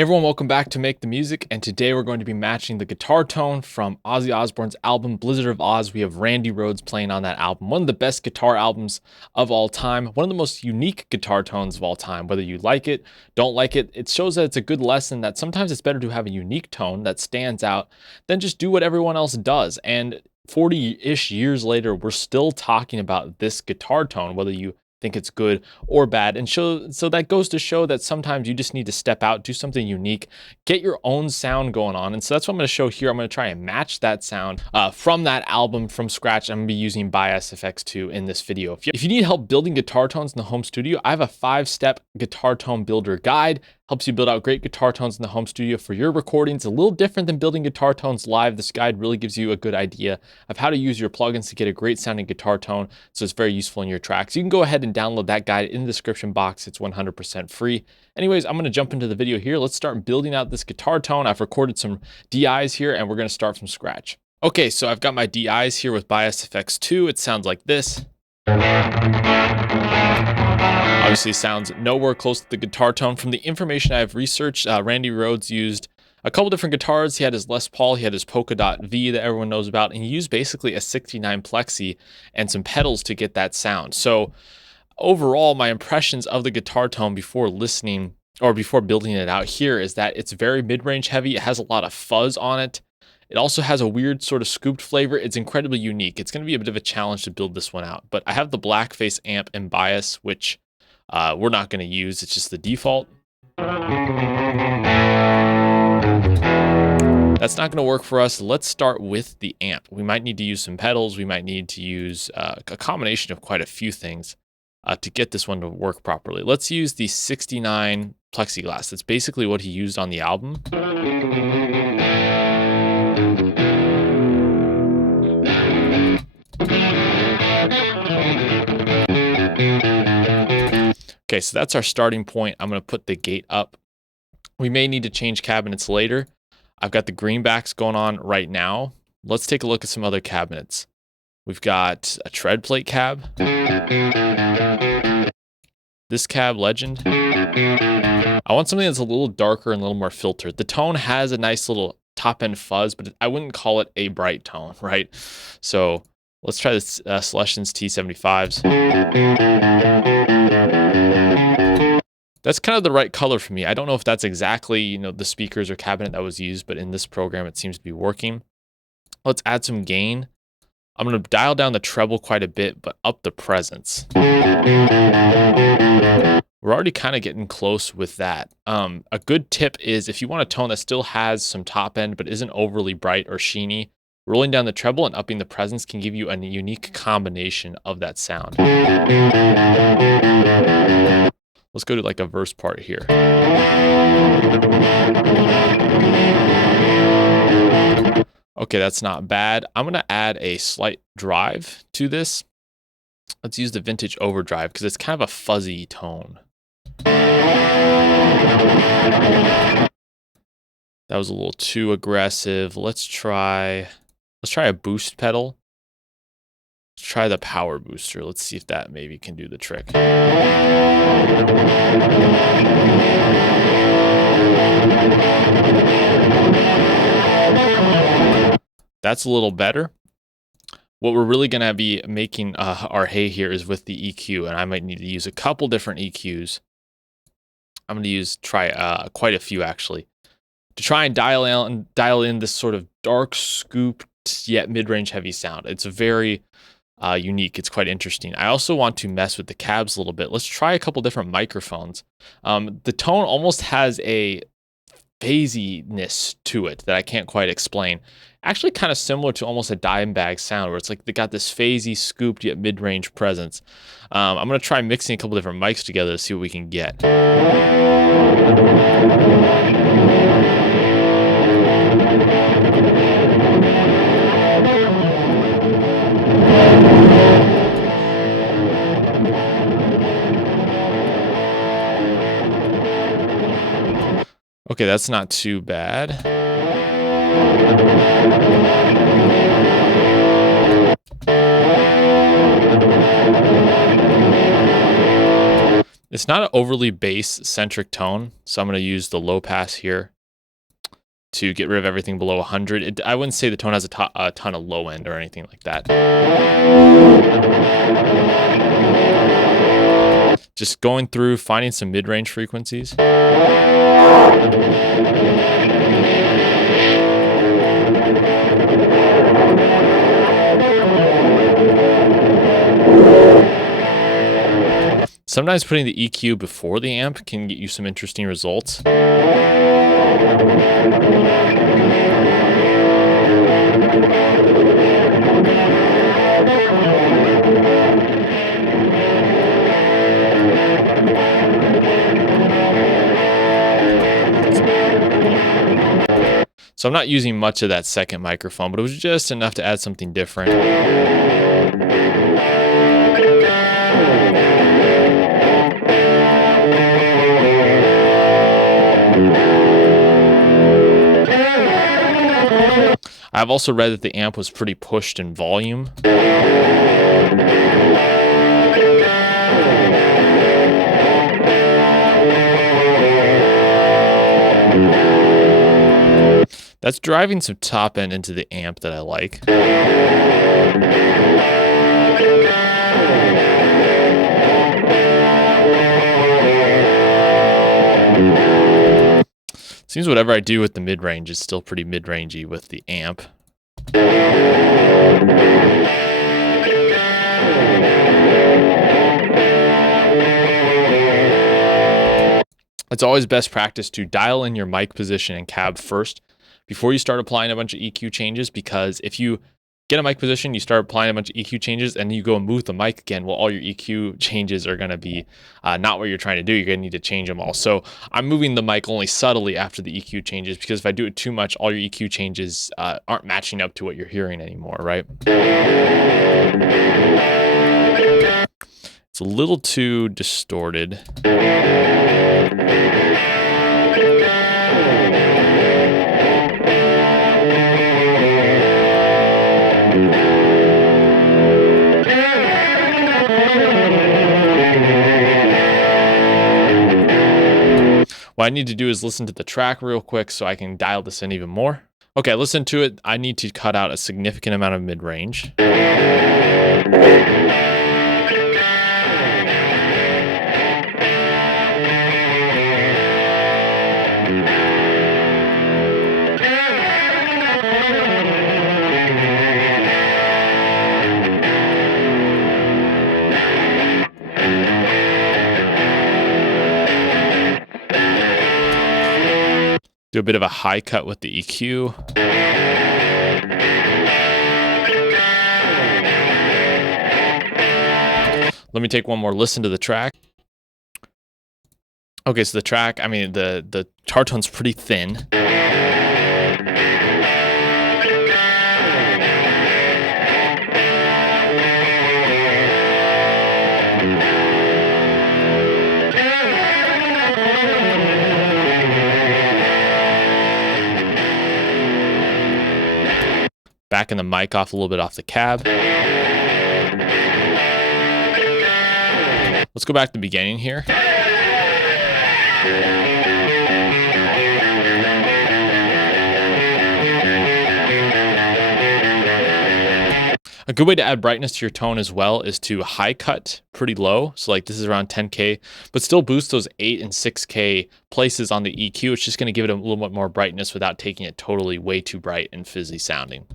Hey everyone, welcome back to Make the Music, and today we're going to be matching the guitar tone from Ozzy Osbourne's album Blizzard of Oz. We have Randy Rhoads playing on that album, one of the best guitar albums of all time, one of the most unique guitar tones of all time. Whether you like it, don't like it, it shows that it's a good lesson that sometimes it's better to have a unique tone that stands out than just do what everyone else does. And 40-ish years later, we're still talking about this guitar tone, whether you think it's good or bad. And so that goes to show that sometimes you just need to step out, do something unique, get your own sound going on. And so that's what I'm going to show here. I'm going to try and match that sound from that album from scratch. I'm going to be using Bias FX2 in this video. If you need help building guitar tones in the home studio, I have a 5-step guitar tone builder guide. Helps you build out great guitar tones in the home studio for your recordings. A little different than building guitar tones live. This guide really gives you a good idea of how to use your plugins to get a great sounding guitar tone. So it's very useful in your tracks. You can go ahead and download that guide in the description box. It's 100% free. Anyways, I'm going to jump into the video here. Let's start building out this guitar tone. I've recorded some DIs here and we're going to start from scratch. Okay, so I've got my DIs here with Bias FX2. It sounds like this. Obviously sounds nowhere close to the guitar tone. From the information I've researched, Randy Rhoads used a couple different guitars. He had his Les Paul, he had his Polka Dot V that everyone knows about, and he used basically a 69 plexi and some pedals to get that sound. So overall, my impressions of the guitar tone before listening or before building it out here is that it's very mid-range heavy. It has a lot of fuzz on it. It also has a weird sort of scooped flavor. It's incredibly unique. It's going to be a bit of a challenge to build this one out, but I have the Blackface amp and Bias, which we're not going to use. It's just the default. That's not going to work for us. Let's start with the amp. We might need to use some pedals. We might need to use a combination of quite a few things to get this one to work properly. Let's use the 69 plexiglass. That's basically what he used on the album. Okay, so that's our starting point. I'm going to put the gate up. We may need to change cabinets later. I've got the greenbacks going on right now. Let's take a look at some other cabinets. We've got a tread plate cab. This cab, Legend. I want something that's a little darker and a little more filtered. The tone has a nice little top end fuzz, but I wouldn't call it a bright tone, right? So let's try this Celestions T75s. That's kind of the right color for me. I don't know if that's exactly, the speakers or cabinet that was used, but in this program, it seems to be working. Let's add some gain. I'm going to dial down the treble quite a bit, but up the presence. We're already kind of getting close with that. A good tip is if you want a tone that still has some top end, but isn't overly bright or sheeny, rolling down the treble and upping the presence can give you a unique combination of that sound. Let's go to like a verse part here. Okay, that's not bad. I'm going to add a slight drive to this. Let's use the vintage overdrive because it's kind of a fuzzy tone. That was a little too aggressive. Let's try a boost pedal. Let's try the power booster. Let's see if that maybe can do the trick. That's a little better. What we're really going to be making our hay here is with the EQ, and I might need to use a couple different EQs. I'm going to try quite a few actually, to try and dial in this sort of dark scooped yet mid-range heavy sound. It's very unique. It's quite interesting. I also want to mess with the cabs a little bit. Let's try a couple different microphones. The tone almost has a phasiness to it that I can't quite explain. Actually kind of similar to almost a dime bag sound where it's like they got this phasey, scooped yet mid-range presence. I'm going to try mixing a couple different mics together to see what we can get. Okay, that's not too bad. It's not an overly bass-centric tone, so I'm going to use the low pass here to get rid of everything below 100. I wouldn't say the tone has a ton of low end or anything like that. Just going through, finding some mid-range frequencies. Sometimes putting the EQ before the amp can get you some interesting results. So I'm not using much of that second microphone, but it was just enough to add something different. I've also read that the amp was pretty pushed in volume. That's driving some top end into the amp that I like. Seems whatever I do with the mid-range is still pretty mid-rangey with the amp. It's always best practice to dial in your mic position and cab first before you start applying a bunch of EQ changes, because if you get a mic position, you start applying a bunch of EQ changes, and you go and move the mic again, well, all your EQ changes are going to be not what you're trying to do. You're going to need to change them all. So I'm moving the mic only subtly after the EQ changes, because if I do it too much, all your EQ changes aren't matching up to what you're hearing anymore, right? It's a little too distorted. What I need to do is listen to the track real quick so I can dial this in even more. Okay, listen to it. I need to cut out a significant amount of mid-range. Do a bit of a high cut with the EQ. Let me take one more listen to the track. Okay, so the track, I mean, the guitar tone's pretty thin. Backing the mic off a little bit off the cab. Let's go back to the beginning here. A good way to add brightness to your tone as well is to high cut pretty low. So like this is around 10K, but still boost those 8 and 6K places on the EQ. It's just going to give it a little bit more brightness without taking it totally way too bright and fizzy sounding.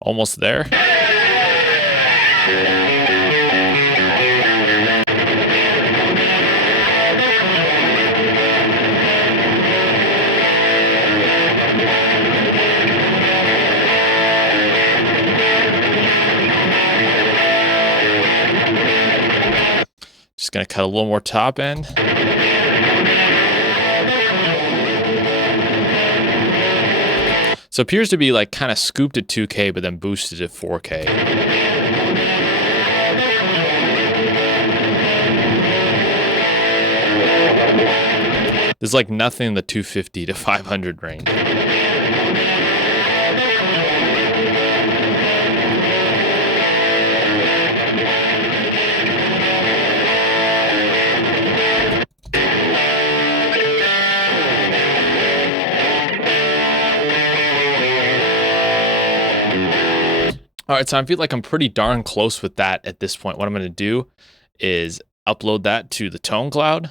Almost there. Just gonna cut a little more top end. So it appears to be like kind of scooped at 2K, but then boosted at 4K. There's like nothing in the 250 to 500 range. All right, so I feel like I'm pretty darn close with that at this point. What I'm going to do is upload that to the tone cloud.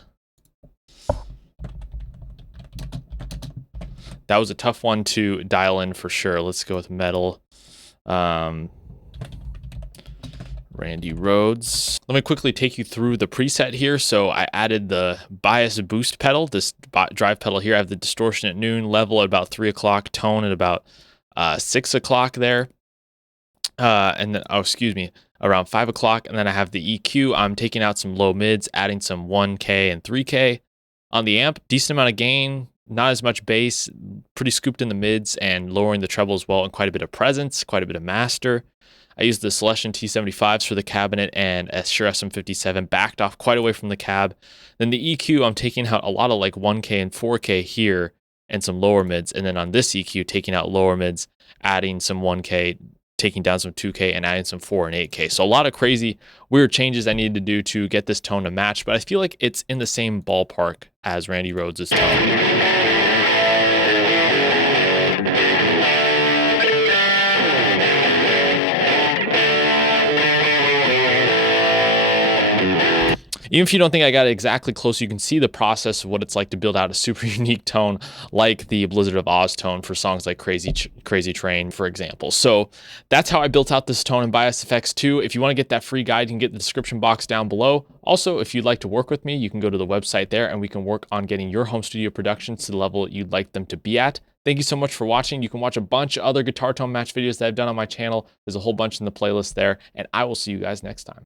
That was a tough one to dial in for sure. Let's go with metal. Randy Rhoads. Let me quickly take you through the preset here. So I added the bias boost pedal, this drive pedal here. I have the distortion at noon, level at about 3 o'clock, tone at about 6 o'clock there. And then, around 5 o'clock. And then I have the EQ. I'm taking out some low mids, adding some 1K and 3K. On the amp, decent amount of gain, not as much bass, pretty scooped in the mids, and lowering the treble as well, and quite a bit of presence, quite a bit of master. I used the Celestion T75s for the cabinet and a Shure SM57, backed off quite away from the cab. Then the EQ, I'm taking out a lot of like 1K and 4K here and some lower mids. And then on this EQ, taking out lower mids, adding some 1K, taking down some 2K, and adding some 4 and 8K. So a lot of crazy, weird changes I needed to do to get this tone to match, but I feel like it's in the same ballpark as Randy Rhoads' tone. Even if you don't think I got it exactly close, you can see the process of what it's like to build out a super unique tone like the Blizzard of Oz tone for songs like Crazy Train, for example. So that's how I built out this tone in Bias FX 2. If you want to get that free guide, you can get the description box down below. Also, if you'd like to work with me, you can go to the website there and we can work on getting your home studio productions to the level you'd like them to be at. Thank you so much for watching. You can watch a bunch of other guitar tone match videos that I've done on my channel. There's a whole bunch in the playlist there, and I will see you guys next time.